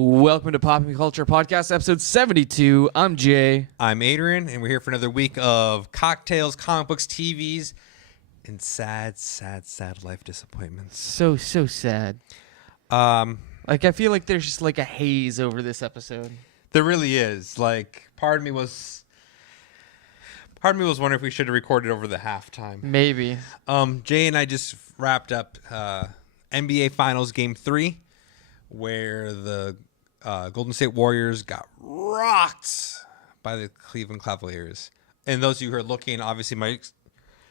Welcome to Popping Culture Podcast, episode 72. I'm Jay. I'm Adrian, and we're here for another week of cocktails, comic books, TVs, and sad life disappointments. So sad. I feel like there's just like a haze over this episode. There really is. Like, part of me was wondering if we should have recorded over the halftime. Maybe. Jay and I just wrapped up NBA Finals Game 3, where the Golden State Warriors got rocked by the Cleveland Cavaliers. And those of you who are looking, obviously my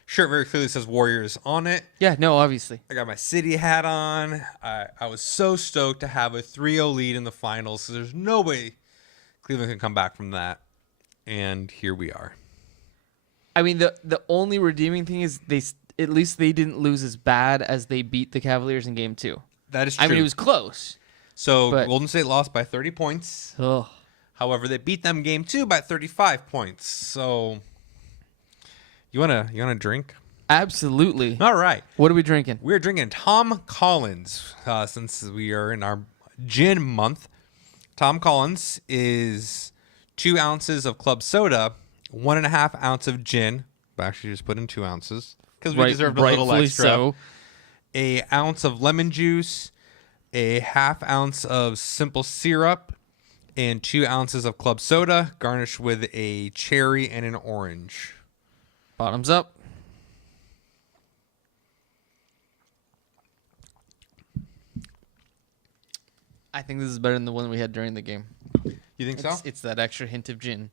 shirt very clearly says Warriors on it. Yeah, no, obviously. I got my city hat on. I was so stoked to have a 3-0 lead in the finals. So there's no way Cleveland can come back from that. And here we are. I mean, the only redeeming thing is at least they didn't lose as bad as they beat the Cavaliers in Game 2. That is true. I mean, it was close. So Golden State lost by 30 points. Ugh. However, they beat them Game 2 by 35 points. So you wanna drink? Absolutely. All right. What are we drinking? We're drinking Tom Collins since we are in our gin month. Tom Collins is 2 ounces of club soda, 1.5 ounce of gin. I actually just put in 2 ounces because we deserved a little extra. So. A ounce of lemon juice, a half ounce of simple syrup, and 2 ounces of club soda, garnished with a cherry and an orange. Bottoms up. I think this is better than the one we had during the game. You think so? It's that extra hint of gin.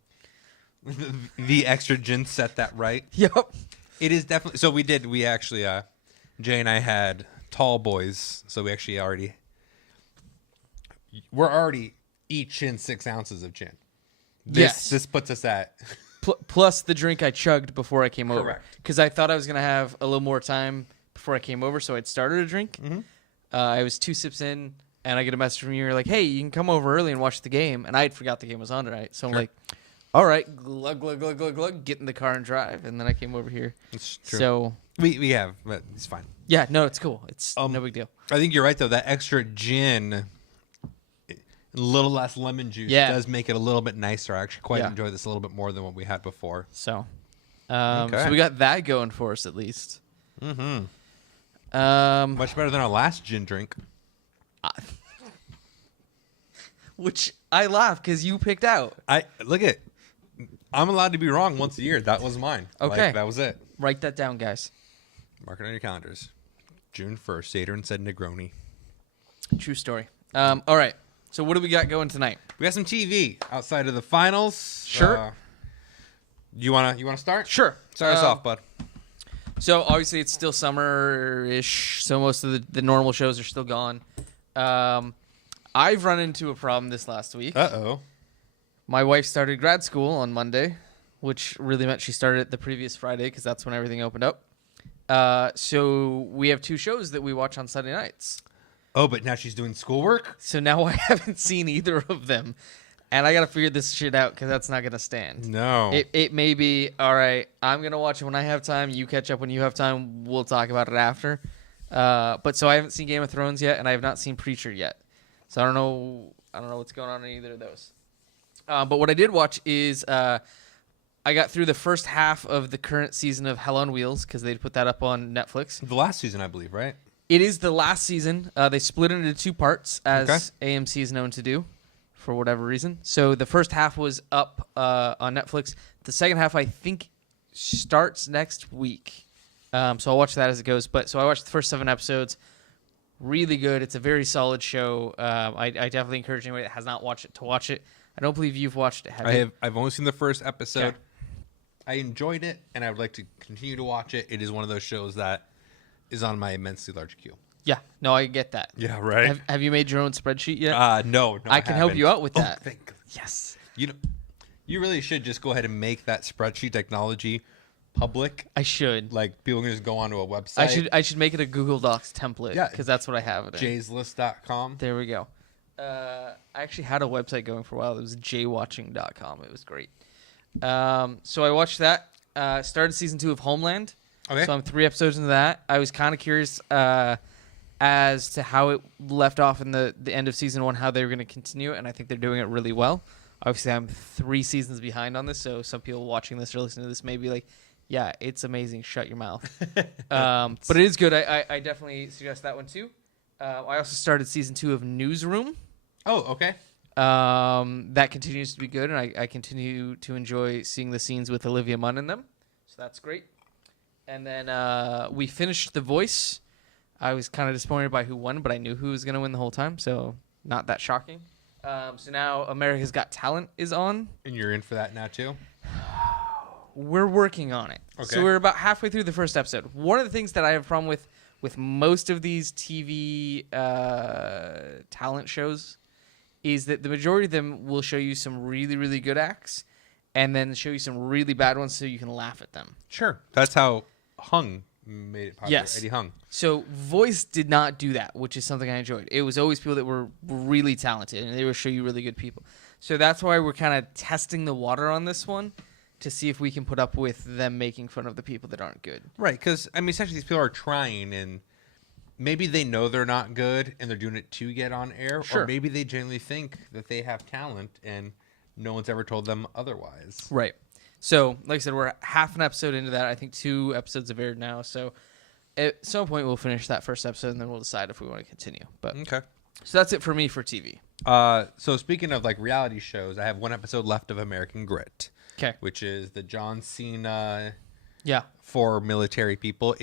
The extra gin set that right. Yep. It is definitely. So we actually, Jay and I had tall boys. So we're already each in 6 ounces of gin. This puts us at. Plus the drink I chugged before I came over. Correct. Because I thought I was going to have a little more time before I came over, so I'd started a drink. Mm-hmm. I was 2 sips in, and I get a message from you. You're like, hey, you can come over early and watch the game. And I had forgot the game was on tonight. So I'm like, all right, glug, glug, glug, glug, glug, get in the car and drive. And then I came over here. It's true. So we have, but it's fine. yeah, no, it's cool. It's no big deal. I think you're right, though. That extra gin, a little less lemon juice, does make it a little bit nicer. I actually quite enjoy this a little bit more than what we had before. So, Okay. So we got that going for us at least. Mm-hmm. Much better than our last gin drink. Which I laugh because you picked out. I'm allowed to be wrong once a year. That was mine. Okay. That was it. Write that down, guys. Mark it on your calendars. June 1st, Adrian said Negroni. True story. All right. So what do we got going tonight? We got some TV outside of the finals. Sure. You wanna start? Sure. Start us off, bud. So obviously it's still summer-ish, so most of the normal shows are still gone. I've run into a problem this last week. Uh-oh. My wife started grad school on Monday, which really meant she started it the previous Friday because that's when everything opened up. So we have 2 shows that we watch on Sunday nights. Oh, but now she's doing schoolwork? So now I haven't seen either of them. And I got to figure this shit out because that's not going to stand. No. It may be, all right, I'm going to watch it when I have time. You catch up when you have time. We'll talk about it after. But so I haven't seen Game of Thrones yet, and I have not seen Preacher yet. So I don't know what's going on in either of those. But what I did watch is I got through the first half of the current season of Hell on Wheels because they put that up on Netflix. The last season, I believe, right? It is the last season. They split it into 2 parts, as AMC is known to do for whatever reason. So the first half was up on Netflix. The second half, I think, starts next week. So I'll watch that as it goes. But so I watched the first 7 episodes. Really good. It's a very solid show. I definitely encourage anybody that has not watched it to watch it. I don't believe you've watched it, have you? I've only seen the first episode. Okay. I enjoyed it, and I would like to continue to watch it. It is one of those shows that is on my immensely large queue. Yeah. No, I get that. Yeah, right? Have you made your own spreadsheet yet? No, I can help you out with that. Thank God. Yes. You really should just go ahead and make that spreadsheet technology public. I should. Like, people can just go onto a website. I should make it a Google Docs template. Yeah. Because that's what I have it in. jayslist.com. There we go. I actually had a website going for a while. It was jaywatching.com. It was great. So I watched that. Started season 2 of Homeland. Okay. So I'm 3 episodes into that. I was kind of curious as to how it left off in the end of season 1, how they were going to continue it, and I think they're doing it really well. Obviously, I'm 3 seasons behind on this, so some people watching this or listening to this may be like, yeah, it's amazing. Shut your mouth. But it is good. I definitely suggest that one too. I also started season 2 of Newsroom. Oh, okay. That continues to be good, and I continue to enjoy seeing the scenes with Olivia Munn in them. So that's great. And then we finished The Voice. I was kind of disappointed by who won, but I knew who was going to win the whole time, so not that shocking. So now America's Got Talent is on. And you're in for that now too? We're working on it. Okay. So we're about halfway through the first episode. One of the things that I have a problem with most of these TV talent shows is that the majority of them will show you some really, really good acts and then show you some really bad ones so you can laugh at them. Sure. That's how Hung made it popular. Yes. Eddie Hung. So Voice did not do that, which is something I enjoyed. It was always people that were really talented, and they would show you really good people. So that's why we're kind of testing the water on this one to see if we can put up with them making fun of the people that aren't good. Right, because, I mean, essentially these people are trying, and maybe they know they're not good, and they're doing it to get on air. Sure. Or maybe they genuinely think that they have talent, and no one's ever told them otherwise. Right. So, like I said, we're half an episode into that. I think 2 episodes have aired now. So, at some point, we'll finish that first episode, and then we'll decide if we want to continue. But Okay. so that's it for me for TV. So speaking of like reality shows, I have 1 episode left of American Grit, Okay. which is the John Cena Yeah. for military people.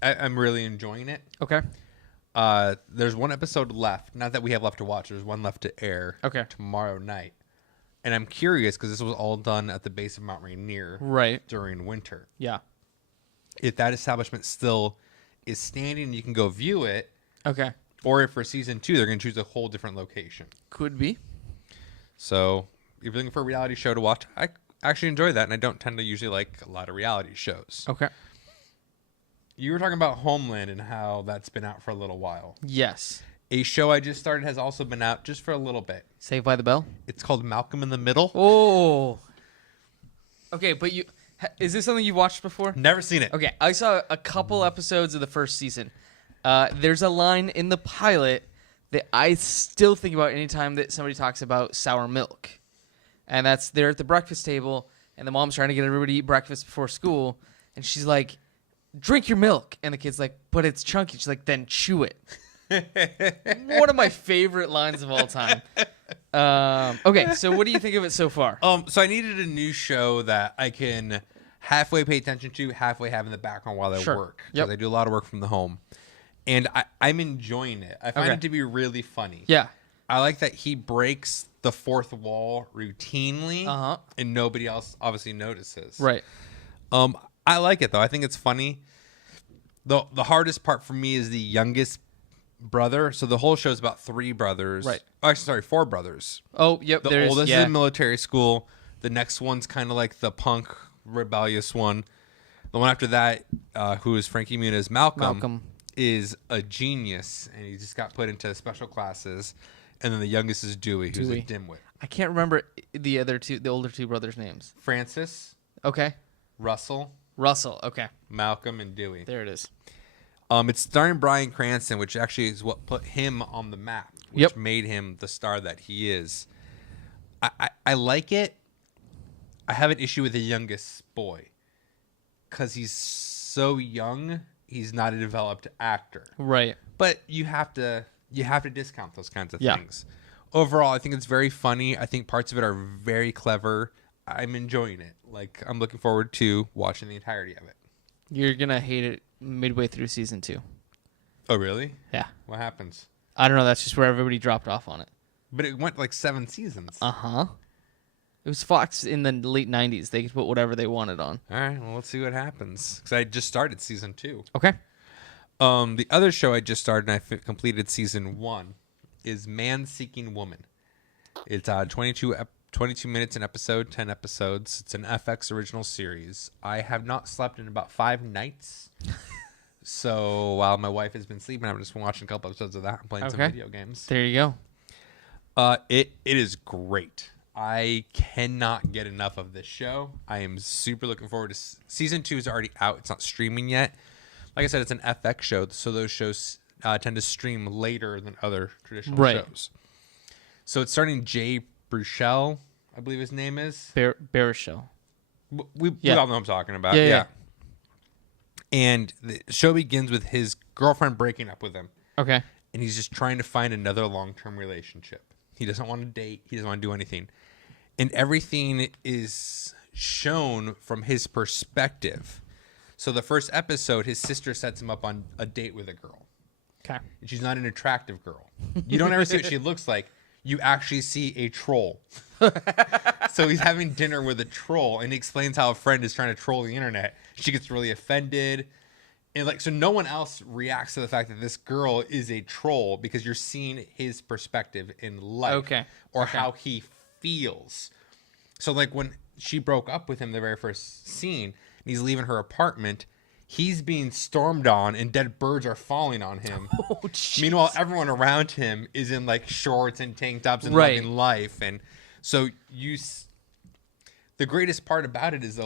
I'm really enjoying it. Okay. There's 1 episode left. Not that we have left to watch. There's 1 left to air. Okay. Tomorrow night. And I'm curious because this was all done at the base of Mount Rainier Right. during winter. Yeah. If that establishment still is standing, you can go view it. Okay. Or if for season 2, they're going to choose a whole different location. Could be. So if you're looking for a reality show to watch, I actually enjoy that. And I don't tend to usually like a lot of reality shows. Okay. You were talking about Homeland and how that's been out for a little while. Yes. A show I just started has also been out just for a little bit. Saved by the Bell. It's called Malcolm in the Middle. Oh. Okay, but is this something you've watched before? Never seen it. Okay, I saw a couple episodes of the first season. There's a line in the pilot that I still think about anytime that somebody talks about sour milk. And that's they're at the breakfast table, and the mom's trying to get everybody to eat breakfast before school. And she's like, drink your milk. And the kid's like, but it's chunky. She's like, then chew it. One of my favorite lines of all time. Okay, so what do you think of it so far? So I needed a new show that I can halfway pay attention to, halfway have in the background while I Sure. work. Yep. Because I do a lot of work from the home. And I'm enjoying it. I find Okay. it to be really funny. Yeah. I like that he breaks the fourth wall routinely, Uh-huh. and nobody else obviously notices. Right. I like it though. I think it's funny. The hardest part for me is the youngest brother. So the whole show is about 3 brothers. Right. Oh, actually, sorry, 4 brothers. Oh, yep. The oldest yeah. is in military school. The next one's kind of like the punk, rebellious one. The one after that, who is Frankie Muniz, Malcolm, is a genius, and he just got put into special classes. And then the youngest is Dewey, who's a dimwit. I can't remember the older 2 brothers' names. Francis, Okay. Russell, Okay. Malcolm, and Dewey. There it is. It's starring Bryan Cranston, which actually is what put him on the map, which Yep. made him the star that he is. I like it. I have an issue with the youngest boy because he's so young. He's not a developed actor, Right. but you have to discount those kinds of Yeah. things. Overall, I think it's very funny. I think parts of it are very clever. I'm enjoying it. Like, I'm looking forward to watching the entirety of it. You're going to hate it midway through season 2. Oh, really? Yeah. What happens? I don't know. That's just where everybody dropped off on it. But it went like 7 seasons. Uh-huh. It was Fox in the late 90s. They could put whatever they wanted on. All right, well, let's see what happens. Because I just started season 2. Okay. The other show I just started and I completed season 1 is Man Seeking Woman. It's 22 minutes an episode, 10 episodes. It's an FX original series. I have not slept in about 5 nights. So while my wife has been sleeping, I've just been watching a couple episodes of that and playing some Okay. video games. There you go. It is great. I cannot get enough of this show. I am super looking forward to season 2 is already out. It's not streaming yet. Like I said, it's an FX show, so those shows tend to stream later than other traditional Right. shows. So it's starting Jay Baruchel, I believe his name is. Baruchel. We Yeah. all know what I'm talking about. Yeah, Yeah. yeah. And the show begins with his girlfriend breaking up with him. Okay. And he's just trying to find another long-term relationship. He doesn't want to date. He doesn't want to do anything. And everything is shown from his perspective. So the first episode, his sister sets him up on a date with a girl. Okay. And she's not an attractive girl. You don't ever see what she looks like. You actually see a troll. So he's having dinner with a troll, and he explains how a friend is trying to troll the internet. She gets really offended. And so no one else reacts to the fact that this girl is a troll because you're seeing his perspective in life. Okay. Or how he feels. So when she broke up with him the very first scene, and he's leaving her apartment, he's being stormed on and dead birds are falling on him. Oh, jeez. Meanwhile, everyone around him is in shorts and tank tops and Right. loving life. And so the greatest part about it is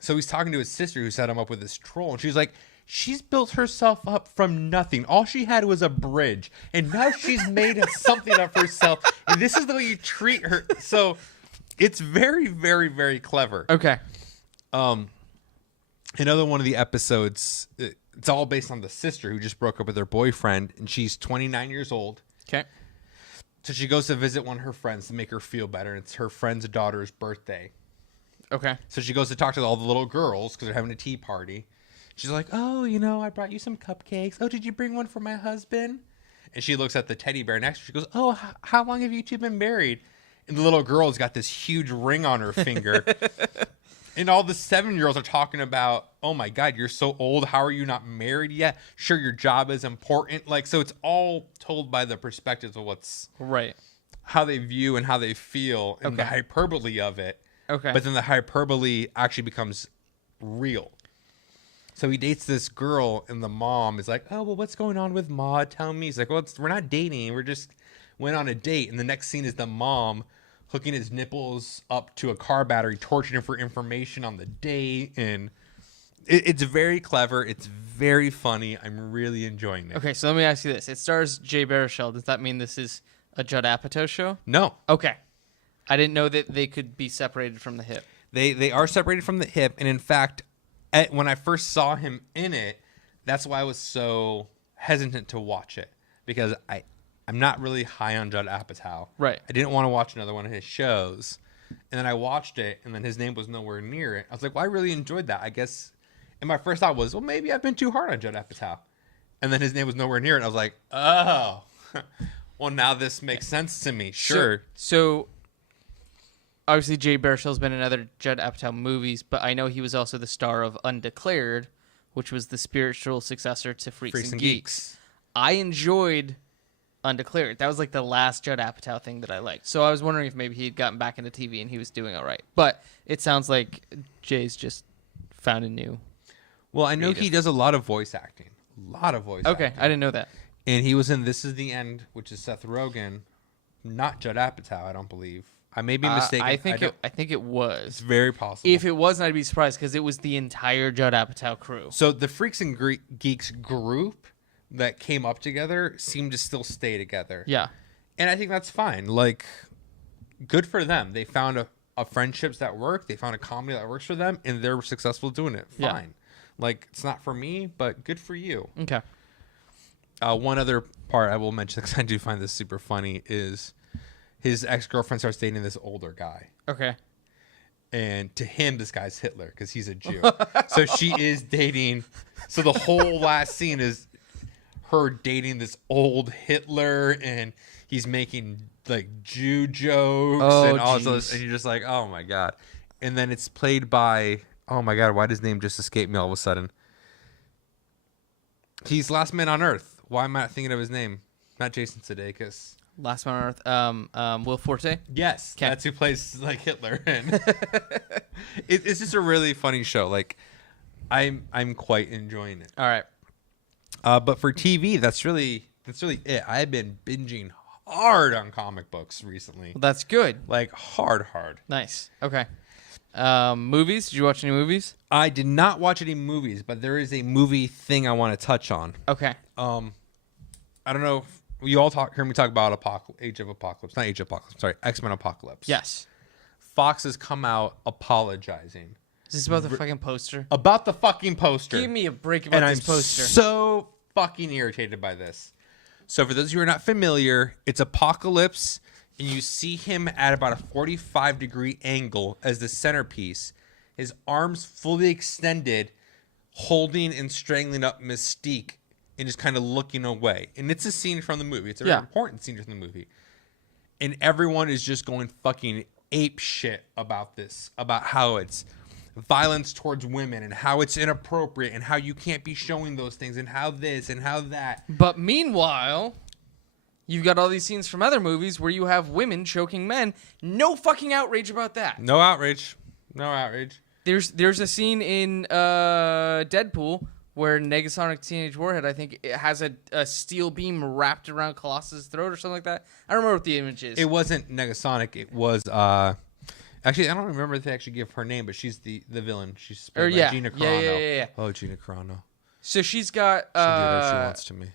so he's talking to his sister who set him up with this troll, and she's like, she's built herself up from nothing. All she had was a bridge, and now she's made something of herself, and this is the way you treat her. So it's very, very, very clever. Okay. Another one of the episodes, it's all based on the sister who just broke up with her boyfriend, and she's 29 years old. Okay. So she goes to visit one of her friends to make her feel better. And it's her friend's daughter's birthday. Okay. So she goes to talk to all the little girls because they're having a tea party. She's like, oh, I brought you some cupcakes. Oh, did you bring one for my husband? And she looks at the teddy bear next to her. She goes, oh, how long have you two been married? And the little girl's got this huge ring on her finger. And all the 7-year-olds are talking about, oh my God, you're so old. How are you not married yet? Sure, your job is important. So it's all told by the perspectives of Right. how they view and how they feel and the Okay. hyperbole of it. Okay. But then the hyperbole actually becomes real. So he dates this girl, and the mom is like, oh, well, what's going on with Ma? Tell me. He's like, well, we're not dating. We're just went on a date. And the next scene is the mom hooking his nipples up to a car battery, torturing him for information on the date. And it's very clever. It's very funny. I'm really enjoying it. Okay, so let me ask you this. It stars Jay Baruchel. Does that mean this is a Judd Apatow show? No. Okay. I didn't know that they could be separated from the hip. They are separated from the hip. And in fact, when I first saw him in it, that's why I was so hesitant to watch it. Because I'm not really high on Judd Apatow. Right. I didn't want to watch another one of his shows. And then I watched it, and then his name was nowhere near it. I was like, well, I really enjoyed that. I guess. And my first thought was, well, maybe I've been too hard on Judd Apatow. And then his name was nowhere near it. And I was like, oh, well, now this makes sense to me. Sure. So obviously, Jay Baruchel's been in other Judd Apatow movies, but I know he was also the star of Undeclared, which was the spiritual successor to Freaks and Geeks. I enjoyed Undeclared. That was the last Judd Apatow thing that I liked. So I was wondering if maybe he had gotten back into TV and he was doing all right. But it sounds like Jay's just found a new. Well, I know Creative. he does a lot of voice acting. Okay, I didn't know that. And he was in This Is the End, which is Seth Rogen, not Judd Apatow, I don't believe. I may be mistaken. I think it It's was. very possible. If it wasn't, I'd be surprised because it was the entire Judd Apatow crew. So the Freaks and Geeks group that came up together seemed to still stay together. Yeah. And I think that's fine. Good for them. They found a friendships that work. They found a comedy that works for them, and they're successful doing it. Yeah. Fine. It's not for me, but good for you. Okay. One other part I will mention, because I do find this super funny, is his ex-girlfriend starts dating this older guy. Okay. And to him, this guy's Hitler because he's a Jew. So she is dating. So the whole last scene is her dating this old Hitler, and he's making Jew jokes and all this. And you're just like, oh my God. And then it's played by, oh my God, why did his name just escape me all of a sudden? He's Last Man on Earth. Why am I not thinking of his name? Not Jason Sudeikis. Last Man on Earth. Will Forte. Yes, 'Kay. that's who plays Hitler. And it's just a really funny show. I'm quite enjoying it. All right. But for TV, that's really it. I've been binging hard on comic books recently. Well, that's good. Hard. Nice. Okay. Movies? Did you watch any movies? I did not watch any movies, but there is a movie thing I want to touch on. Okay. I don't know if you all heard me talk about Age of Apocalypse. Not Age of Apocalypse. Sorry, X-Men Apocalypse. Yes. Fox has come out apologizing. Is this about the fucking poster? About the fucking poster. Give me a break about and this I'm poster. so fucking irritated by this. So for those of you who are not familiar, it's Apocalypse, and you see him at about a 45-degree angle as the centerpiece. His arms fully extended, holding and strangling up Mystique and just kind of looking away. And it's a scene from the movie. It's a very important scene from the movie. And everyone is just going fucking ape shit about this, about how it's violence towards women and how it's inappropriate and how you can't be showing those things and how this and how that. But meanwhile, you've got all these scenes from other movies where you have women choking men. No fucking outrage about that. No outrage. No outrage. There's a scene in Deadpool where Negasonic Teenage Warhead, I think, it has a steel beam wrapped around Colossus' throat or something like that. I don't remember what the image is. It wasn't Negasonic. It was actually, I don't remember if they actually give her name, but she's the villain. She's played by Gina Carano. Yeah. Oh, Gina Carano. So she's got She can do whatever she wants to me.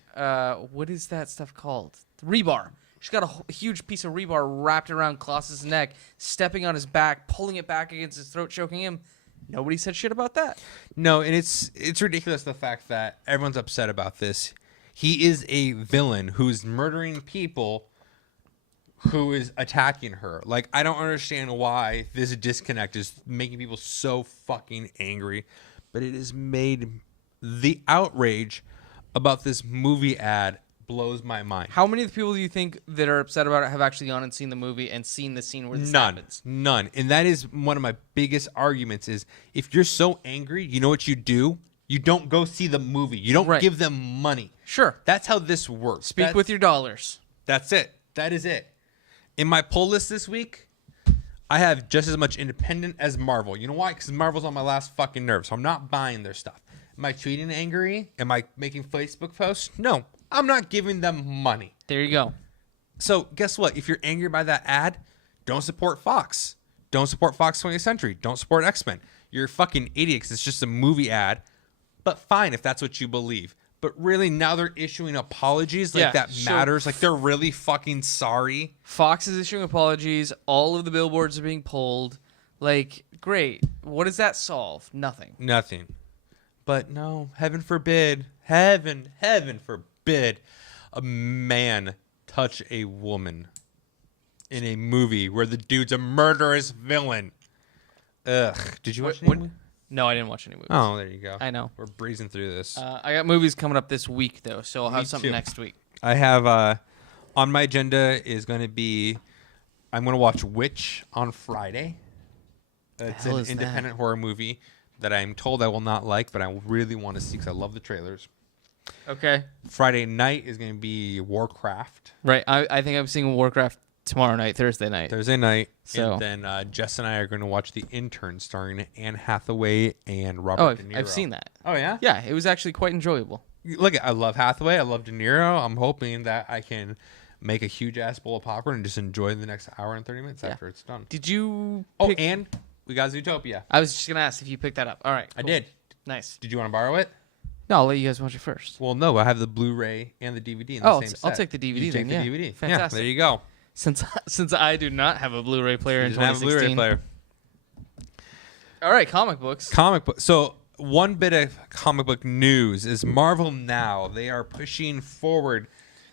what is that stuff called? Rebar. She's got a huge piece of rebar wrapped around Colossus' neck, stepping on his back, pulling it back against his throat, choking him. Nobody said shit about that. No, and it's ridiculous the fact that everyone's upset about this. He is a villain who's murdering people who is attacking her. Like, I don't understand why this disconnect is making people so fucking angry, but it has made the outrage about this movie ad blows my mind. How many of the people do you think that are upset about it have actually gone and seen the movie and seen the scene where this happens? None. And that is one of my biggest arguments is if you're so angry, you know what you do? You don't go see the movie. You don't give them money. Sure. That's how this works. Speak with your dollars. That's it. That is it. In my poll list this week, I have just as much independent as Marvel. You know why? Because Marvel's on my last fucking nerve, so I'm not buying their stuff. Am I tweeting angry? Am I making Facebook posts? No. I'm not giving them money. There you go. So guess what? If you're angry by that ad, don't support Fox. Don't support Fox 20th Century. Don't support X-Men. You're a fucking idiot because it's just a movie ad. But fine if that's what you believe. But really, now they're issuing apologies like that matters. Like they're really fucking sorry. Fox is issuing apologies. All of the billboards are being pulled. Like, great. What does that solve? Nothing. But no, heaven forbid, heaven forbid, a man touch a woman in a movie where the dude's a murderous villain. Ugh. Did you watch any movie? No, I didn't watch any movies. Oh, there you go. I know. We're breezing through this. I got movies coming up this week, though, so I'll have something too. next week. I have, on my agenda is going to be, I'm going to watch Witch on Friday. It's an independent horror movie that I'm told I will not like, but I really want to see because I love the trailers. Okay. Friday night is going to be Warcraft. Right. I think I'm seeing Warcraft tomorrow night, Thursday night. And then Jess and I are going to watch The Intern starring Anne Hathaway and Robert De Niro. I've seen that. Oh, yeah? Yeah, it was actually quite enjoyable. Look, I love Hathaway. I love De Niro. I'm hoping that I can make a huge-ass bowl of popcorn and just enjoy the next hour and 30 minutes after it's done. Did you pick... and we got Zootopia. I was just going to ask if you picked that up. All right. Cool. I did. Nice. Did you want to borrow it? No, I'll let you guys watch it first. Well, no. I have the Blu-ray and the DVD in the same set. I'll take the DVD you then. Take the DVD. Fantastic. Yeah, there you go. Since I do not have a Blu-ray player in 2016. Have a Blu-ray player. All right, comic books. So one bit of comic book news is Marvel Now. They are pushing forward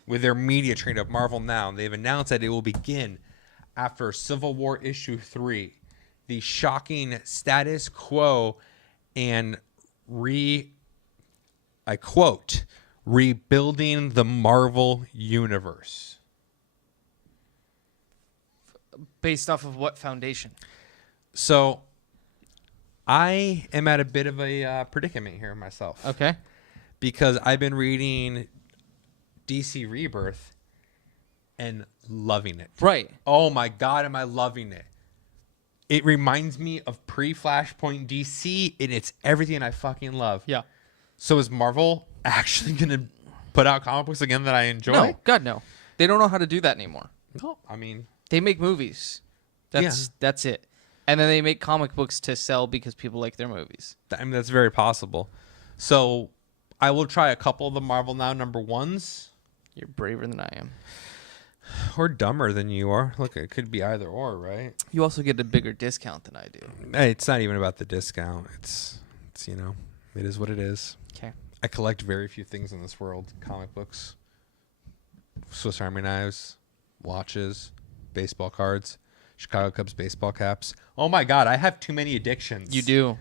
with their media train of Marvel Now. They've announced that it will begin after Civil War issue 3. The shocking status quo and I quote, rebuilding the Marvel universe. Based off of what foundation? So I am at a bit of a predicament here myself. Okay. Because I've been reading DC Rebirth and loving it. Right. Oh my God, am I loving it. It reminds me of pre-Flashpoint DC, and it's everything I fucking love. Yeah. So is Marvel actually going to put out comic books again that I enjoy? No, God, no. They don't know how to do that anymore. No, I mean... They make movies. That's it. And then they make comic books to sell because people like their movies. I mean, that's very possible. So I will try a couple of the Marvel Now #1s You're braver than I am. Or dumber than you are. Look, it could be either or, right? You also get a bigger discount than I do. Hey, it's not even about the discount. It's it is what it is. Okay. I collect very few things in this world. Comic books, Swiss Army knives, watches, baseball cards, Chicago Cubs baseball caps. Oh my God, I have too many addictions. You do.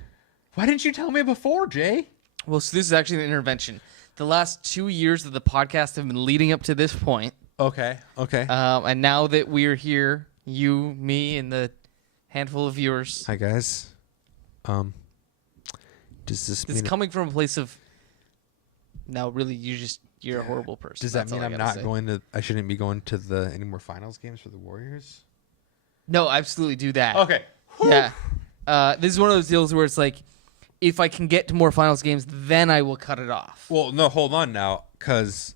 Why didn't you tell me before, Jay? Well, so this is actually an intervention. The last 2 years of the podcast have been leading up to this point. Okay. And now that we're here, you, me, and the handful of viewers, Hi guys. Does this this mean is coming from a place of, no, really, you're a horrible person. does that That's mean all I I'm gotta not say. going to? I shouldn't be going to any more finals games for the Warriors? No, absolutely do that. Okay. Yeah. This is one of those deals where it's like, if I can get to more finals games, then I will cut it off. Well, no, hold on now, because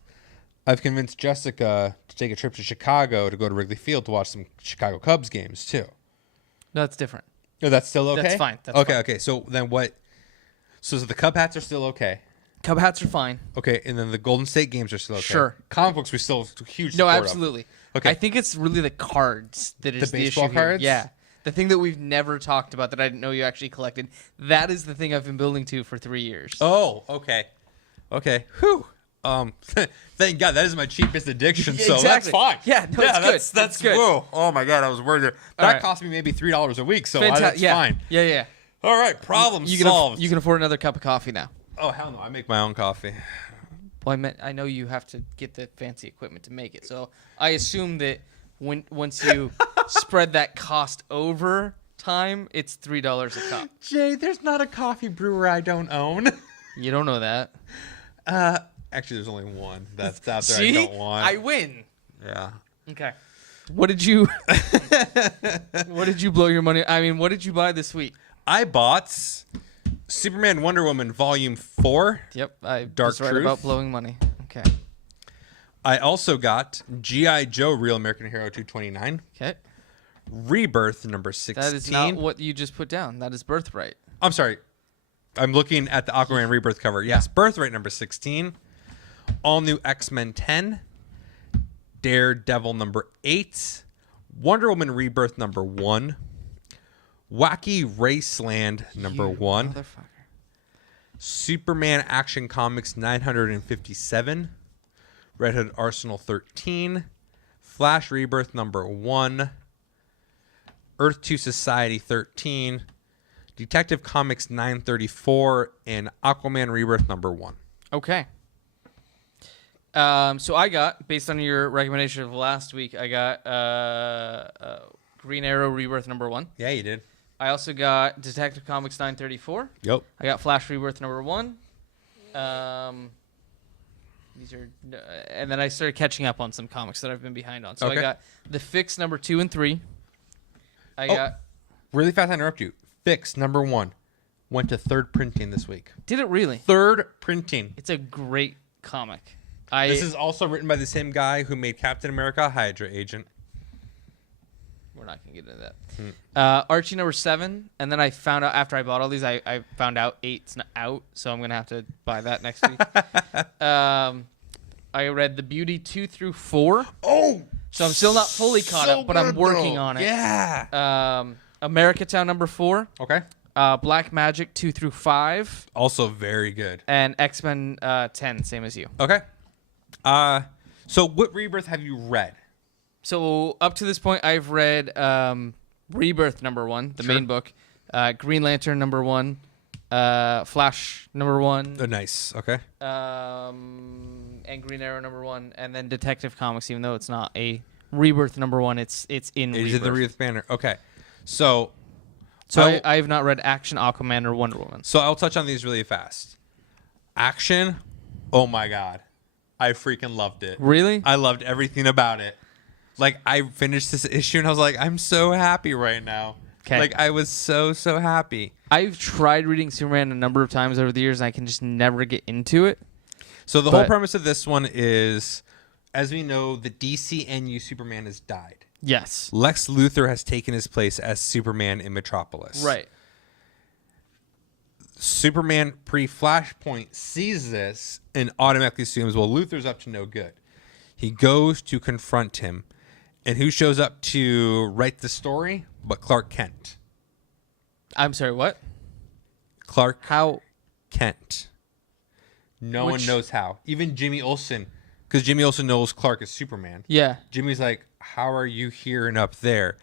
I've convinced Jessica to take a trip to Chicago to go to Wrigley Field to watch some Chicago Cubs games too. No, that's different. No, that's still okay. That's fine. That's okay. fine. Okay. So then what? So the Cub hats are still okay. Cub hats are fine. Okay, and then the Golden State games are still okay. Sure. Comic books we still huge. No, support of. absolutely. Okay. I think it's really the cards that is the baseball issue here. cards? Yeah. The thing that we've never talked about that I didn't know you actually collected. That is the thing I've been building to for 3 years. Oh, okay. Okay. Whew. Thank God that is my cheapest addiction, so that's Exactly. fine. Yeah, no, it's good. That's It's good. Whoa. Oh my God, I was worried. That right. cost me maybe $3 a week, so Fanta- that's yeah. fine. Yeah. All right, problem You solved. can afford another cup of coffee now. Oh hell no, I make my own coffee. Well, I know you have to get the fancy equipment to make it. So I assume that once you spread that cost over time, it's $3 a cup. Jay, there's not a coffee brewer I don't own. You don't know that. Actually, there's only one that's out there See? I don't want. I win. Yeah. Okay. What did you blow your money? I mean, what did you buy this week? I bought Superman Wonder Woman Volume 4. Yep, I Dark was right Truth? about blowing money. Okay. I also got G.I. Joe Real American Hero 229. Okay. Rebirth number 16. That is not what you just put down. That is Birthright. I'm sorry. I'm looking at the Aquaman Rebirth cover. Yes, Birthright number 16. All New X-Men 10. Daredevil number 8. Wonder Woman Rebirth number 1. Wacky Raceland number 1. Motherfucker. Superman Action Comics 957. Red Hood Arsenal 13. Flash Rebirth number 1. Earth 2 Society 13. Detective Comics 934. And Aquaman Rebirth number 1. Okay. So I got, based on your recommendation of last week, I got Green Arrow Rebirth number 1. Yeah, you did. I also got Detective Comics 934. Yep. I got Flash Rebirth number 1. These are, and then I started catching up on some comics that I've been behind on. So Okay. I got The Fix number 2 and 3. I Oh. got. Really fast, I interrupt you. Fix number 1 went to third printing this week. Did it really? Third printing. It's a great comic. This is also written by the same guy who made Captain America Hydra Agent. We're not gonna get into that. Archie number 7, and then I found out after I bought all these, I found out 8's not out, so I'm gonna have to buy that next week. I read The Beauty 2 through 4. Oh, So I'm still not fully caught up, but I'm working on it. Yeah. America Town number 4. Okay. Black Magic 2 through 5, Also very good. and X-Men 10, same as you. Okay. So what Rebirth have you read? So up to this point, I've read Rebirth number 1, the Sure. main book, Green Lantern number 1, Flash number 1, Nice. Okay. and Green Arrow number 1, and then Detective Comics. Even though it's not a Rebirth number 1, it's in Is Rebirth. it the Rebirth banner? Okay. So I have not read Action, Aquaman, or Wonder Woman. So I'll touch on these really fast. Action. Oh my God. I freaking loved it. Really? I loved everything about it. Like, I finished this issue and I was like, I'm so happy right now. 'Kay. Like, I was so happy. I've tried reading Superman a number of times over the years, and I can just never get into it. So the whole But- premise of this one is, as we know, the DCNU Superman has died. Yes. Lex Luthor has taken his place as Superman in Metropolis. Right. Superman pre-Flashpoint sees this and automatically assumes, well, Luthor's up to no good. He goes to confront him. And who shows up to write the story but Clark Kent? I'm sorry, what? Clark How? Kent. No one Which- knows how. Even Jimmy Olsen, because Jimmy Olsen knows Clark is Superman. Yeah. Jimmy's like, how are you here and up there?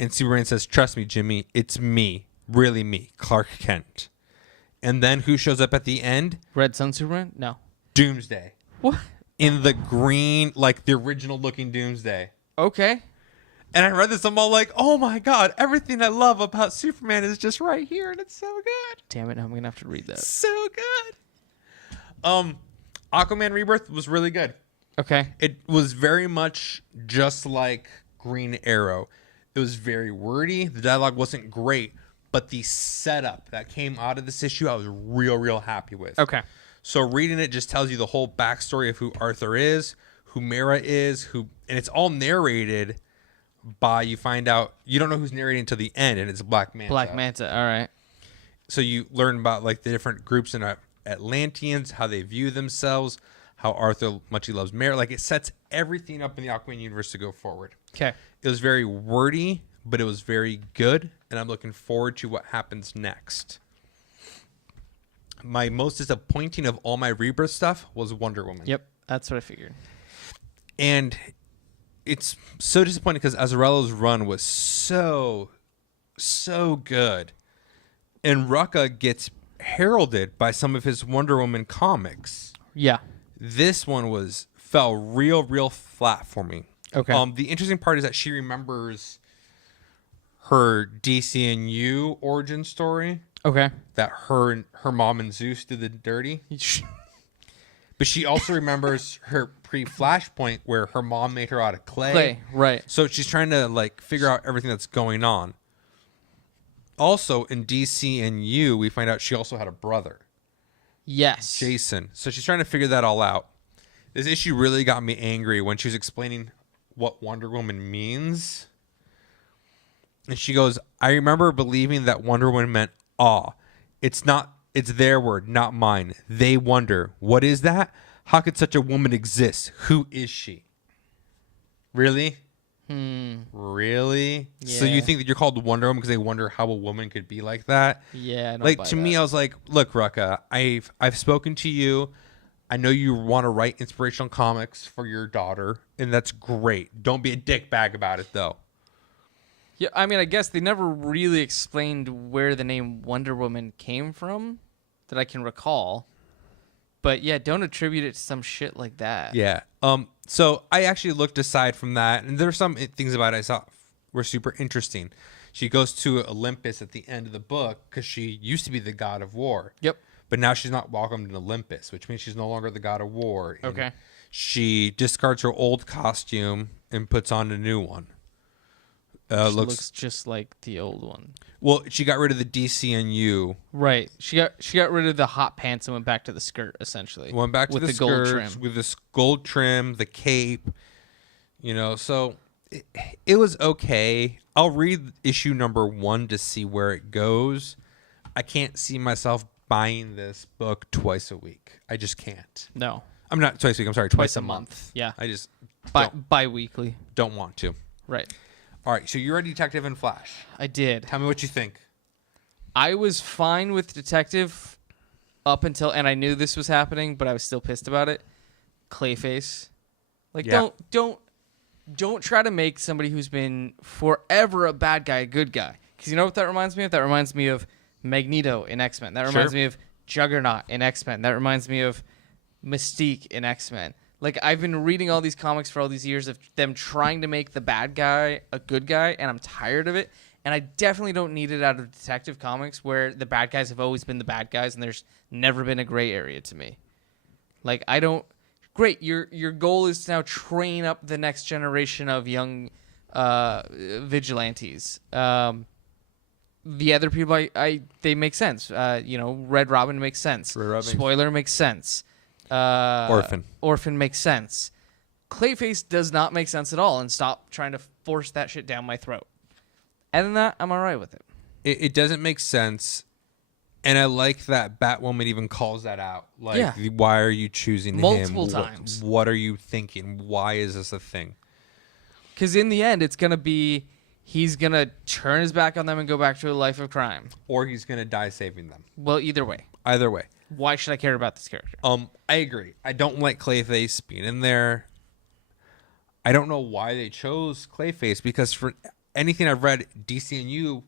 And Superman says, trust me, Jimmy, it's me. Really me, Clark Kent. And then who shows up at the end? Red Sun Superman? No. Doomsday. What? In the green, like the original looking Doomsday. Okay. And I read this, I'm all like, oh my God, everything I love about Superman is just right here, and it's so good. Damn it, now I'm going to have to read that. So good. Aquaman Rebirth was really good. Okay. It was very much just like Green Arrow. It was very wordy. The dialogue wasn't great, but the setup that came out of this issue, I was real happy with. Okay. So reading it just tells you the whole backstory of who Arthur is, who Mera is, and it's all narrated by, you find out, you don't know who's narrating until the end, and it's Black Manta. Black Manta. All right. So you learn about like the different groups in Atlanteans, how they view themselves, how Arthur much he loves Mera. Like, it sets everything up in the Aquaman universe to go forward. Okay. It was very wordy, but it was very good, and I'm looking forward to what happens next. My most disappointing of all my Rebirth stuff was Wonder Woman. Yep. That's what I figured. And it's so disappointing because Azzarello's run was so good. And Rucka gets heralded by some of his Wonder Woman comics. Yeah. This one fell real flat for me. Okay. The interesting part is that she remembers her DCNU origin story, Okay. that her mom and Zeus did the dirty. But she also remembers her pre-Flashpoint where her mom made her out of clay. Right. So she's trying to like figure out everything that's going on. Also in DCNU, we find out she also had a brother, Yes. Jason. So she's trying to figure that all out. This issue really got me angry when she was explaining what Wonder Woman means. And she goes, I remember believing that Wonder Woman meant awe. It's their word, not mine. They wonder, what is that? How could such a woman exist? Who is she? Really? Really? So you Yeah. think that you're called Wonder Woman because they wonder how a woman could be like that? Yeah. I don't Like, buy to me, that. I was like, look, Rucka, I've spoken to you. I know you want to write inspirational comics for your daughter, and that's great. Don't be a dickbag about it, though. Yeah, I mean, I guess they never really explained where the name Wonder Woman came from that I can recall. But yeah, don't attribute it to some shit like that. Yeah. So I actually looked aside from that, and there are some things about it I thought were super interesting. She goes to Olympus at the end of the book because she used to be the god of war. Yep. But now she's not welcomed in Olympus, which means she's no longer the god of war. And Okay. she discards her old costume and puts on a new one. She Looks looks just like the old one. well. She got rid of the DCNU. Right. She got rid of the hot pants and went back to the skirt essentially. Went back to with the, the gold skirts, trim. with this gold trim, the cape. So it was okay. I'll read issue number 1 to see where it goes. I can't see myself buying this book twice a week. I just can't. No. I'm not twice a week. I'm sorry, twice a month. month. Yeah. I just Bi-weekly. don't want to. Right. All right, so you're a detective in Flash. I did. Tell me what you think. I was fine with Detective up until, and I knew this was happening, but I was still pissed about it. Clayface. Like, Yeah. don't try to make somebody who's been forever a bad guy a good guy. Because you know what that reminds me of? That reminds me of Magneto in X-Men. That reminds Sure. me of Juggernaut in X-Men. That reminds me of Mystique in X-Men. Like, I've been reading all these comics for all these years of them trying to make the bad guy a good guy, and I'm tired of it. And I definitely don't need it out of Detective Comics where the bad guys have always been the bad guys and there's never been a gray area to me. Like, I don't... Great, your goal is to now train up the next generation of young vigilantes. The other people, they make sense. Red Robin makes sense. Red Robin makes- Spoiler makes sense. Orphan makes sense. Clayface does not make sense at all, and stop trying to force that shit down my throat. Other than that, I'm all right with it. It doesn't make sense And I like that Batwoman even calls that out. Like, Yeah. why are you choosing Multiple him? times. What are you thinking? Why is this a thing? Because in the end, it's going to be he's going to turn his back on them and go back to a life of crime. Or he's going to die saving them. Well, either way. Either way. Why should I care about this character? I agree. I don't like Clayface being in there. I don't know why they chose Clayface, because for anything I've read, DCNU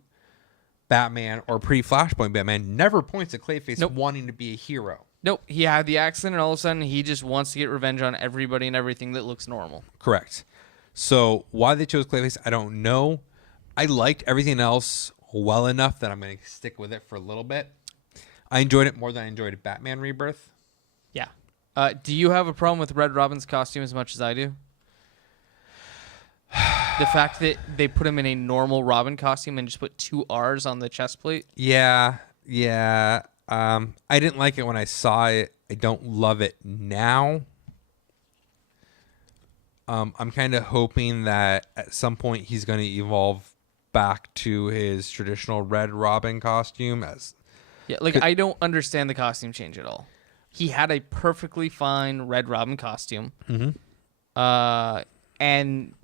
Batman or pre-Flashpoint Batman never points at Clayface wanting to be a hero. Nope. He had the accident, and all of a sudden, he just wants to get revenge on everybody and everything that looks normal. Correct. So why they chose Clayface, I don't know. I liked everything else well enough that I'm going to stick with it for a little bit. I enjoyed it more than I enjoyed Batman Rebirth. Yeah. Do you have a problem with Red Robin's costume as much as I do? The fact that they put him in a normal Robin costume and just put 2 R's on the chest plate? Yeah. I didn't like it when I saw it. I don't love it now. I'm kind of hoping that at some point he's going to evolve back to his traditional Red Robin costume. I don't understand the costume change at all. He had a perfectly fine Red Robin costume. Mm-hmm. And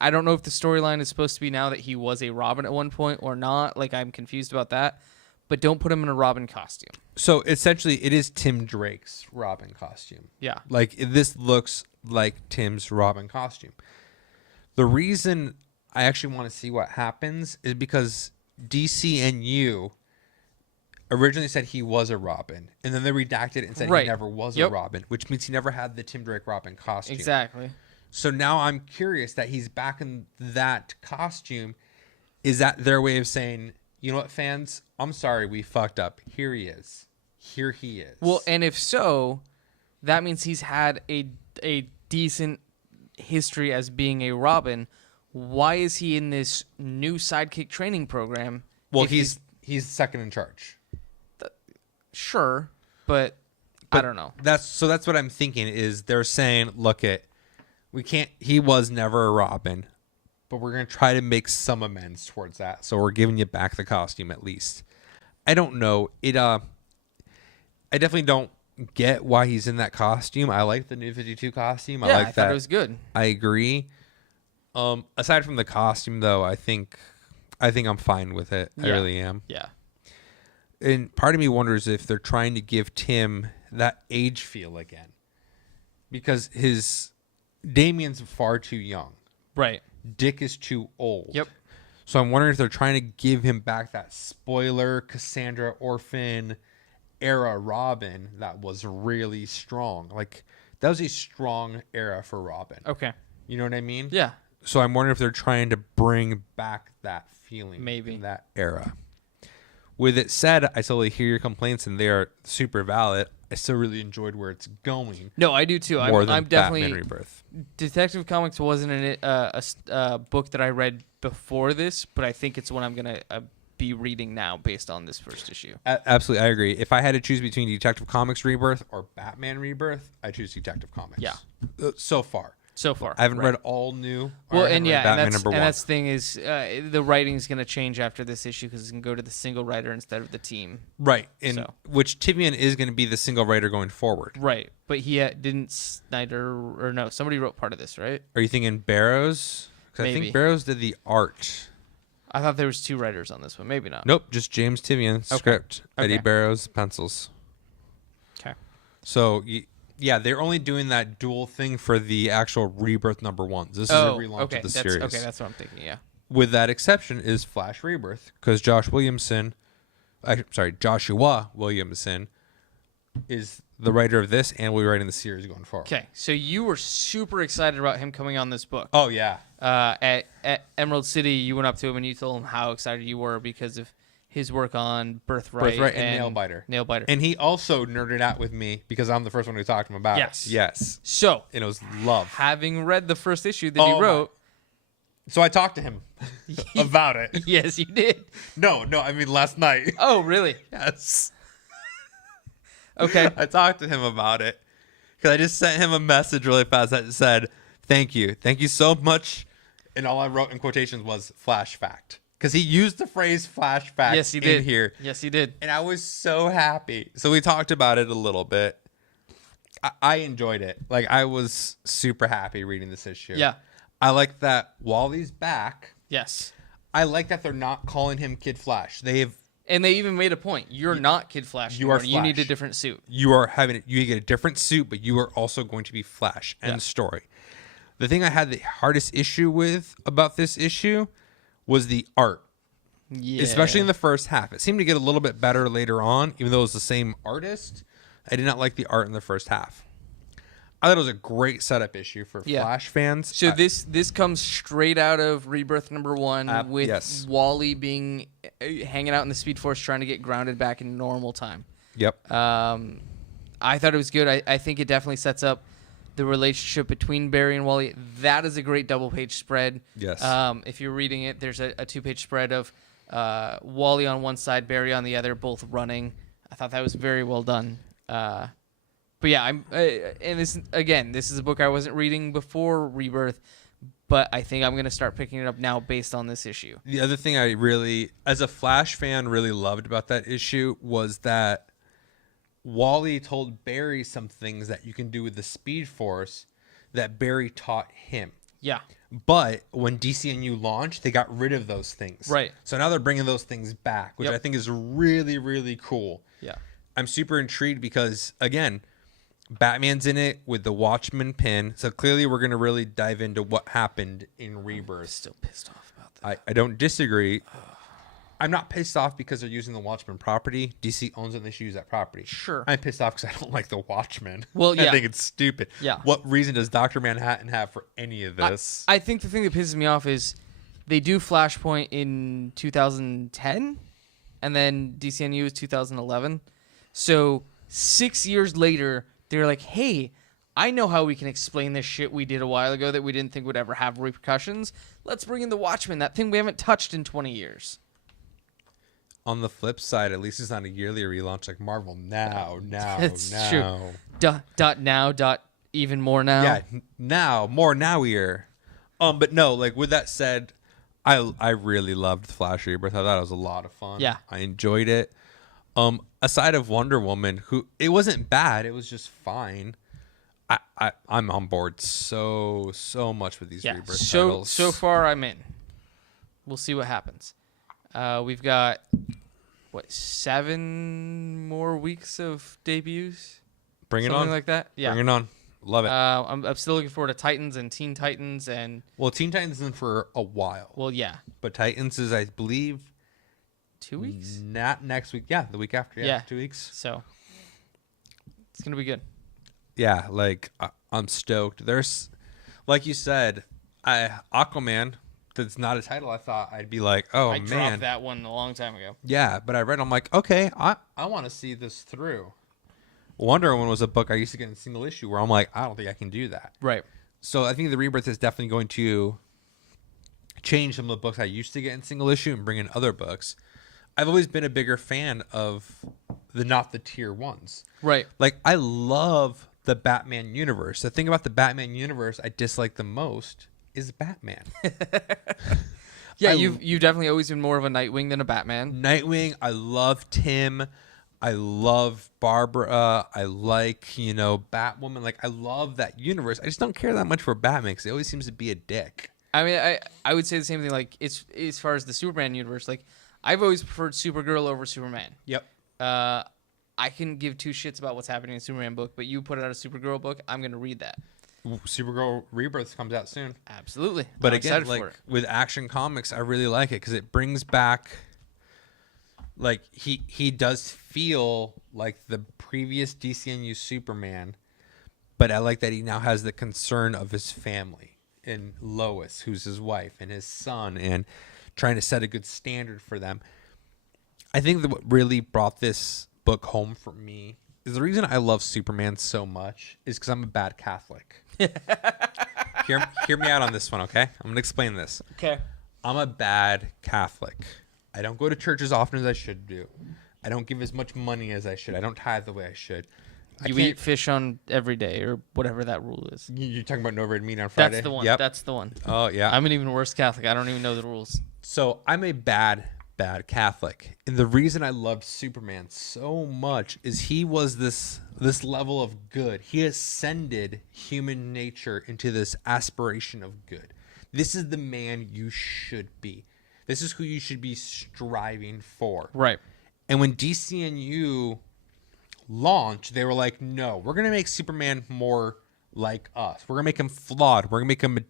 I don't know if the storyline is supposed to be now that he was a Robin at one point or not. Like, I'm confused about that. But don't put him in a Robin costume. So essentially, it is Tim Drake's Robin costume. Yeah. Like, this looks like Tim's Robin costume. The reason I actually want to see what happens is because DCNU originally said he was a Robin, and then they redacted it and said he never was a Robin, which means he never had the Tim Drake Robin costume. Exactly. So now I'm curious that he's back in that costume. Is that their way of saying, you know what, fans? I'm sorry, we fucked up. Here he is. Here he is. Well, and if so, that means he's had a decent history as being a Robin. Why is he in this new sidekick training program? Well, he's second in charge. Sure, but I don't know. That's what I'm thinking is they're saying, look he was never a Robin, but we're going to try to make some amends towards that. So we're giving you back the costume at least. I don't know. I definitely don't get why he's in that costume. I like the New 52 costume. I like that. Thought it was good. I agree. Aside from the costume though, I think I'm fine with it. Yeah. I really am. Yeah. And part of me wonders if they're trying to give Tim that age feel again. Because Damien's far too young. Right. Dick is too old. Yep. So I'm wondering if they're trying to give him back that spoiler Cassandra Orphan era Robin that was really strong. Like, that was a strong era for Robin. Okay. You know what I mean? Yeah. So I'm wondering if they're trying to bring back that feeling. Maybe. In that era. With it said, I totally hear your complaints and they are super valid. I still really enjoyed where it's going. No, I do too. More than I'm definitely Batman Rebirth. Detective Comics wasn't a book that I read before this, but I think it's one I'm gonna be reading now based on this first issue. Absolutely, I agree. If I had to choose between Detective Comics Rebirth or Batman Rebirth, I choose Detective Comics. Yeah. So far. I haven't read all new. Well, and Batman that's #1. the thing is the writing's going to change after this issue because it's going to go to the single writer instead of the team. Right, and which Tivian is going to be the single writer going forward. Right, but he didn't Snyder or no, somebody wrote part of this, right? Are you thinking Barrows? Because I think Barrows did the art. I thought there was 2 writers on this one. Maybe not. Nope, just James Tivian script. Eddie Barrows pencils. Okay. So yeah, they're only doing that dual thing for the actual Rebirth #1. This is a relaunch of the series. Okay, that's what I'm thinking, yeah. With that exception is Flash Rebirth, because Joshua Williamson is the writer of this and will be writing the series going forward. Okay, so you were super excited about him coming on this book. Oh, yeah. At Emerald City, you went up to him and you told him how excited you were because of his work on Birthright and Nailbiter. Nailbiter. And he also nerded out with me because I'm the first one who talked to him about it. Yes. So, and it was love. Having read the first issue that he wrote. So I talked to him about it. Yes, you did. No, I mean last night. Oh, really? Yes. Okay. I talked to him about it because I just sent him a message really fast that said, thank you so much. And all I wrote in quotations was flash fact. because he used the phrase flashback Yes, he did. in here. Yes, he did. And I was so happy. So we talked about it a little bit. I enjoyed it. Like, I was super happy reading this issue. Yeah. I like that Wally's back. Yes. I like that they're not calling him Kid Flash. And they even made a point. You're not Kid Flash You are anymore. You need a Flash. different suit. You get a different suit, but you are also going to be Flash. End story. The thing I had the hardest issue with about this issue was the art. Yeah. Especially in the first half. It seemed to get a little bit better later on, even though it was the same artist. I did not like the art in the first half. I thought it was a great setup issue for Flash fans. So this comes straight out of Rebirth #1 with Wally being hanging out in the Speed Force trying to get grounded back in normal time. Yep. I thought it was good. I think it definitely sets up the relationship between Barry and Wally. That is a great double-page spread. Yes. If you're reading it, there's a 2-page spread of Wally on one side, Barry on the other, both running. I thought that was very well done. But yeah, and this is a book I wasn't reading before Rebirth, but I think I'm going to start picking it up now based on this issue. The other thing I really, as a Flash fan, really loved about that issue was that Wally told Barry some things that you can do with the Speed Force that Barry taught him. Yeah. But when DCNU launched, they got rid of those things. Right. So now they're bringing those things back, which I think is really, really cool. Yeah. I'm super intrigued because, again, Batman's in it with the Watchmen pin. So clearly we're going to really dive into what happened in Rebirth. Still pissed off about that. I don't disagree. I'm not pissed off because they're using the Watchmen property. DC owns it and they should use that property. Sure. I'm pissed off because I don't like the Watchmen. Well, yeah. I think it's stupid. Yeah. What reason does Dr. Manhattan have for any of this? I think the thing that pisses me off is they do Flashpoint in 2010, and then DCNU is 2011. So 6 years later, they're like, hey, I know how we can explain this shit we did a while ago that we didn't think would ever have repercussions. Let's bring in the Watchmen, that thing we haven't touched in 20 years. On the flip side, at least it's not a yearly relaunch like Marvel. Now. It's true. Dot even more now. Yeah, now, more nowier. But no, like with that said, I really loved Flash Rebirth. I thought it was a lot of fun. Yeah. I enjoyed it. Aside of Wonder Woman, who it wasn't bad, it was just fine. I'm on board so much with these Rebirth titles. So far I'm in. We'll see what happens. We've got 7 more weeks of debuts? Bring it Something on. like that? Yeah. Bring it on. Love it. I'm still looking forward to Titans and Teen Titans and... Well, Teen Titans is in for a while. Well, yeah. But Titans is, I believe... 2 weeks? Not next week. Yeah, the week after. Yeah. 2 weeks. So, it's going to be good. Yeah, like, I'm stoked. There's... Like you said, Aquaman... That's not a title. I thought I'd be like, oh, I man. I dropped that one a long time ago. Yeah, but I read, I'm like, okay, I want to see this through. Wonder Woman was a book I used to get in a single issue where I'm like, I don't think I can do that. Right. So I think the Rebirth is definitely going to change some of the books I used to get in single issue and bring in other books. I've always been a bigger fan of not the tier ones. Right. Like, I love the Batman universe. The thing about the Batman universe I dislike the most is Batman. Yeah, you've definitely always been more of a Nightwing than a Batman. Nightwing, I love Tim. I love Barbara. I like, Batwoman. Like, I love that universe. I just don't care that much for Batman because he always seems to be a dick. I mean, I would say the same thing. Like, it's as far as the Superman universe. Like, I've always preferred Supergirl over Superman. Yep. I can give 2 shits about what's happening in a Superman book, but you put out a Supergirl book, I'm gonna read that. Supergirl Rebirth comes out soon. Absolutely. But I'm again, like with Action Comics, I really like it because it brings back, like, he does feel like the previous DCNU Superman, but I like that he now has the concern of his family and Lois, who's his wife, and his son, and trying to set a good standard for them. I think that what really brought this book home for me is the reason I love Superman so much is because I'm a bad Catholic. Hear me out on this one, okay? I'm going to explain this. Okay. I'm a bad Catholic. I don't go to church as often as I should do. I don't give as much money as I should. I don't tithe the way I should. You eat fish on every day or whatever that rule is. You're talking about no red meat on Friday? That's the one. Yep. That's the one. Oh, yeah. I'm an even worse Catholic. I don't even know the rules. So I'm a bad Catholic. And the reason I loved Superman so much is he was this level of good. He ascended human nature into this aspiration of good. This is the man you should be. This is who you should be striving for. Right. And when DCNU launched, they were like, no, we're going to make Superman more like us. We're going to make him flawed. We're going to make him...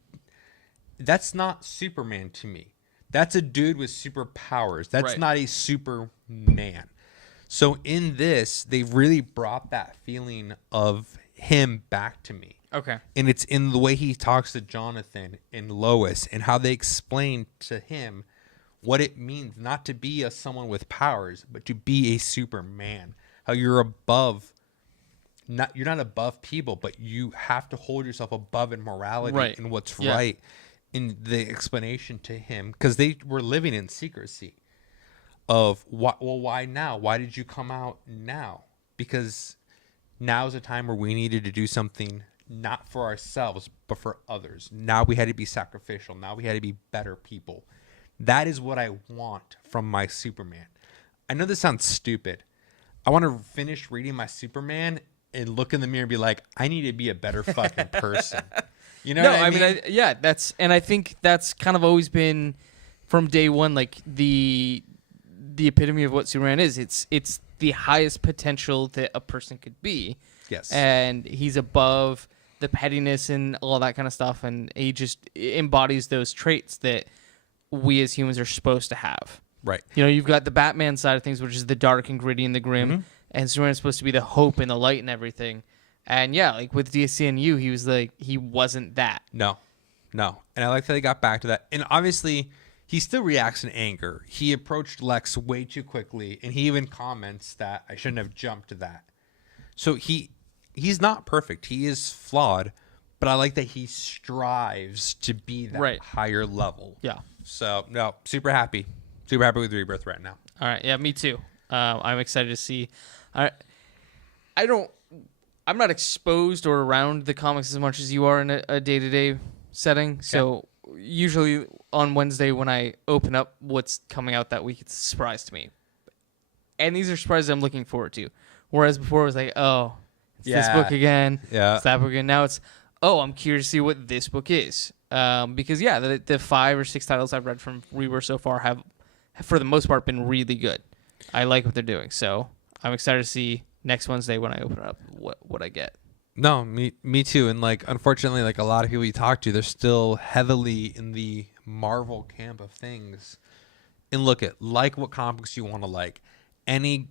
That's not Superman to me. That's a dude with superpowers. That's right. not a Superman. So in this, they really brought that feeling of him back to me. Okay. And it's in the way he talks to Jonathan and Lois and how they explain to him what it means not to be someone with powers, but to be a Superman. How you're above, you're not above people, but you have to hold yourself above in morality right. and what's yeah. right. In the explanation to him, because they were living in secrecy of why now? Why did you come out now? Because now is a time where we needed to do something not for ourselves, but for others. Now we had to be sacrificial. Now we had to be better people. That is what I want from my Superman. I know this sounds stupid. I want to finish reading my Superman and look in the mirror and be like, I need to be a better fucking person. You know what I mean? Yeah, I think that's kind of always been from day one, like the epitome of what Superman is. It's the highest potential that a person could be. Yes. And he's above the pettiness and all that kind of stuff, and he just embodies those traits that we as humans are supposed to have. Right. You know, you've got the Batman side of things, which is the dark and gritty and the grim, Mm-hmm. and Superman's supposed to be the hope and the light and everything. And yeah, like with DCNU, he was like, he wasn't that. No. And I like that they got back to that. And obviously, he still reacts in anger. He approached Lex way too quickly, and he even comments that I shouldn't have jumped to that. So he's not perfect. He is flawed, but I like that he strives to be that right. higher level. Yeah. So, no, super happy. Super happy with Rebirth right now. All right. Yeah, me too. I'm excited to see. I'm not exposed or around the comics as much as you are in a day-to-day setting. Okay. So usually on Wednesday when I open up what's coming out that week, it's a surprise to me. And these are surprises I'm looking forward to. Whereas before it was like, oh, it's this book again. Yeah. It's that book again. Now it's, oh, I'm curious to see what this book is. Because, yeah, the 5 or 6 titles I've read from Rebirth so far have, for the most part, been really good. I like what they're doing. So I'm excited to see next Wednesday when I open it up what I get. No, me too. And like, unfortunately, like a lot of people you talk to, they're still heavily in the Marvel camp of things. And look at like what comics you want to like. Any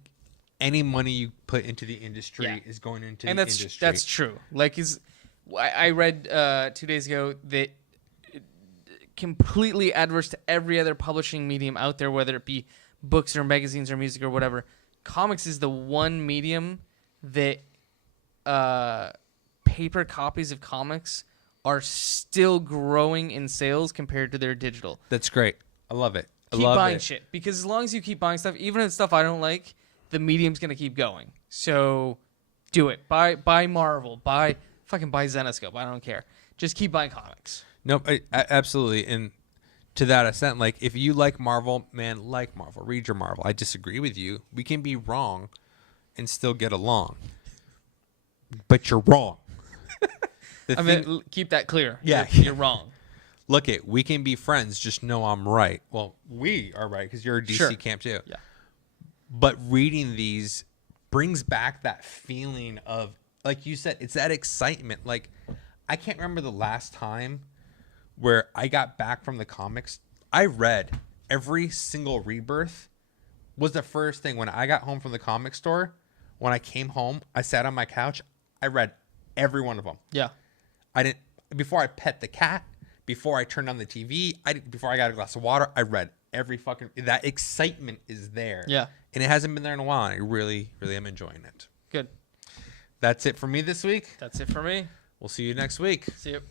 money you put into the industry is going into the industry. That's true. Like I read 2 days ago that completely adverse to every other publishing medium out there, whether it be books or magazines or music or whatever. Comics is the one medium that paper copies of comics are still growing in sales compared to their digital. That's great. I love it. Keep buying shit, because as long as you keep buying stuff, even if it's stuff I don't like, the medium's gonna keep going. So do it. Buy Marvel. Buy Zenoscope. I don't care. Just keep buying comics. Nope, absolutely. And to that extent, like if you like Marvel, man, like Marvel. Read your Marvel. I disagree with you. We can be wrong and still get along. But you're wrong. Keep that clear. Yeah. You're wrong. Look it, we can be friends, just know I'm right. Well, we are right because you're a DC camp too. Yeah. But reading these brings back that feeling of, like you said, it's that excitement. Like, I can't remember the last time where I got back from the comics. I read every single Rebirth was the first thing when I got home from the comic store. When I came home, I sat on my couch. I read every one of them. Yeah. Before I pet the cat, before I turned on the TV, before I got a glass of water, I read every fucking... That excitement is there. Yeah. And it hasn't been there in a while. And I really, really am enjoying it. Good. That's it for me this week. That's it for me. We'll see you next week. See you.